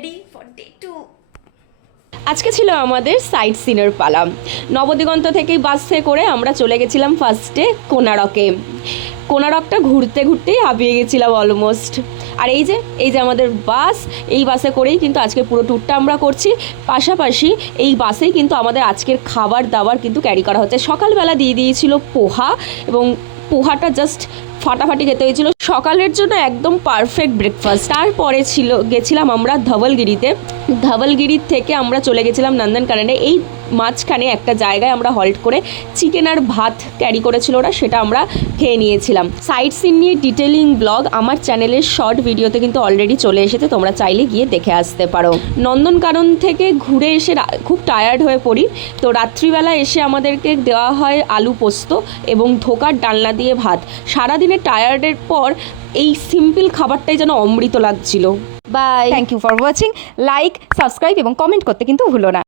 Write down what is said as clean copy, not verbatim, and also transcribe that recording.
Ready for day 2। আজকে ছিল আমাদের সাইট সিনের পালা। নবদিগন্ত থেকেই বাসে করে আমরা চলে গেছিলাম ফার্স্টে কোনারকে। কোনারকটা ঘুরতে ঘুরতেই হাঁপিয়ে গেছিলাম অলমোস্ট। আর এই যে আমাদের বাস, এই বাসে করেই কিন্তু আজকে পুরো ট্যুরটা আমরা করছি। পাশাপাশি এই বাসেই কিন্তু আমাদের আজকের খাবার দাবার কিন্তু ক্যারি করা হচ্ছে। সকালবেলা দিয়ে দিয়েছিল পোহা, এবং পোহাটা জাস্ট ফাটাফাটি খেতে হয়েছিল, সকালের জন্য একদম পারফেক্ট ব্রেকফাস্ট। তারপরে গেছিলাম আমরা ধবলগিরিতে। ধবলগিরির থেকে আমরা চলে গেছিলাম নন্দনকাননে। এই মাঝখানে একটা জায়গায় আমরা হল্ট করে চিকেন আর ভাত ক্যারি করেছিল ওরা, সেটা আমরা খেয়ে নিয়েছিলাম। সাইট সিন নিয়ে ডিটেলিং ব্লগ আমার চ্যানেলের শর্ট ভিডিওতে কিন্তু অলরেডি চলে এসেছে, তোমরা চাইলে গিয়ে দেখে আসতে পারো। নন্দনকানন থেকে ঘুরে এসে খুব টায়ার্ড হয়ে পড়ি, তো রাত্রিবেলা এসে আমাদেরকে দেওয়া হয় আলু পোস্ত এবং ধোকার ডালনা দিয়ে ভাত। সারাদিনের টায়ার্ডের পর এই সিম্পল খাবারটাই যেন অমৃত লাগছিল। Bye, thank you for watching. Like, subscribe এবং কমেন্ট করতে কিন্তু ভুলো না।